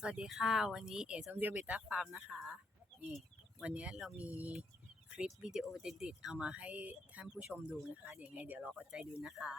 สวัสดีค่ะ วันนี้เอ๋ส้มเดียวเบต้าฟาร์มนะคะนี่วันนี้เรามีคลิปวิดีโอเด็ดๆเอามาให้ท่านผู้ชมดูนะคะเดี๋ยวยังไง เดี๋ยวรออดใจดูนะคะ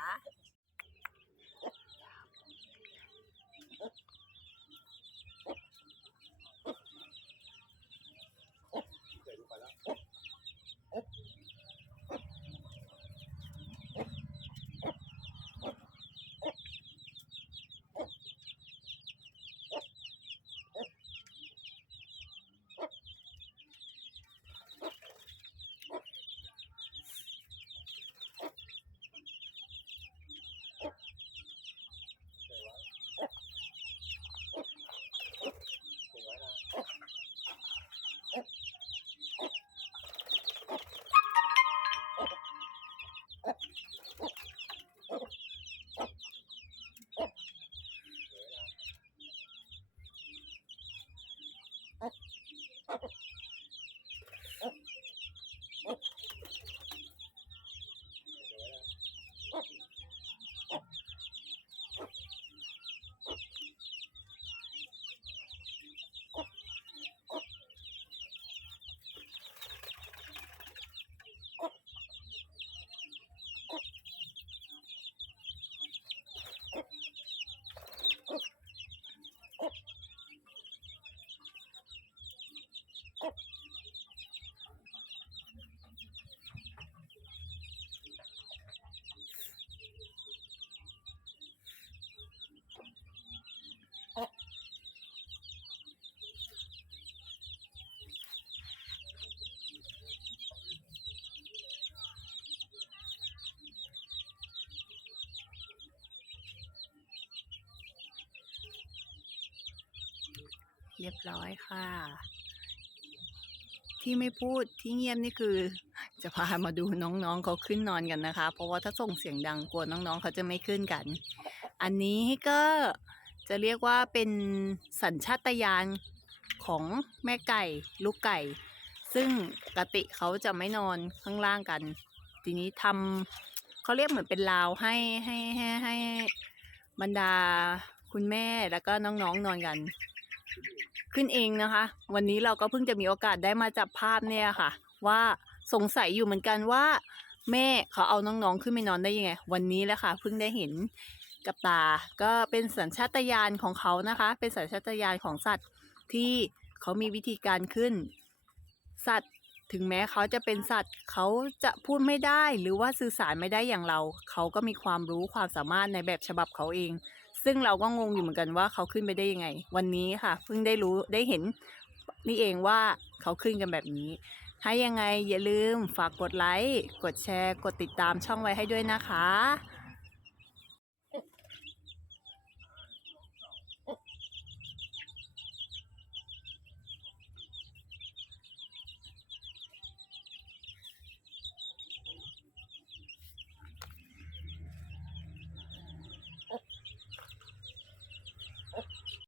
เรียบร้อยค่ะ ที่ไม่พูดที่เงียบนี่คือ จะพามาดูน้องๆเขาขึ้นนอนกันนะคะ เพราะว่าถ้าส่งเสียงดังกลัวน้องๆเขาจะไม่ขึ้นกัน อันนี้ก็จะเรียกว่าเป็นสัญชาตญาณของแม่ไก่ ลูกไก่ ซึ่งปกติเขาจะไม่นอนข้างล่างกัน ทีนี้ทำเขาเรียกเหมือนเป็นราวให้ให้ให้ให้บรรดาคุณแม่แล้วก็น้องๆนอนกัน ขึ้นเองนะคะ วันนี้เราก็เพิ่งจะมีโอกาสได้มาจับภาพเนี่ยค่ะ ว่าสงสัยอยู่เหมือนกันว่า แม่เขาเอาน้องๆขึ้นไปนอนได้ยังไง วันนี้แหละค่ะเพิ่งได้เห็นกับตา ก็เป็นสัญชาตญาณของเขานะคะ เป็นสัญชาตญาณของสัตว์ที่เขามีวิธีการขึ้น สัตว์ ถึงแม้เขาจะเป็นสัตว์เขาจะพูดไม่ได้หรือว่าสื่อสารไม่ได้อย่างเรา เขาก็มีความรู้ความสามารถในแบบฉบับเขาเอง ซึ่งเราก็งงอยู่เหมือนกันว่าเขาขึ้นไปได้ยังไง วันนี้ค่ะเพิ่งได้รู้ได้เห็นนี่เองว่าเขาขึ้นกันแบบนี้ ถ้ายังไงอย่าลืมฝากกดไลค์กดแชร์ กดติดตามช่องไว้ให้ด้วยนะคะ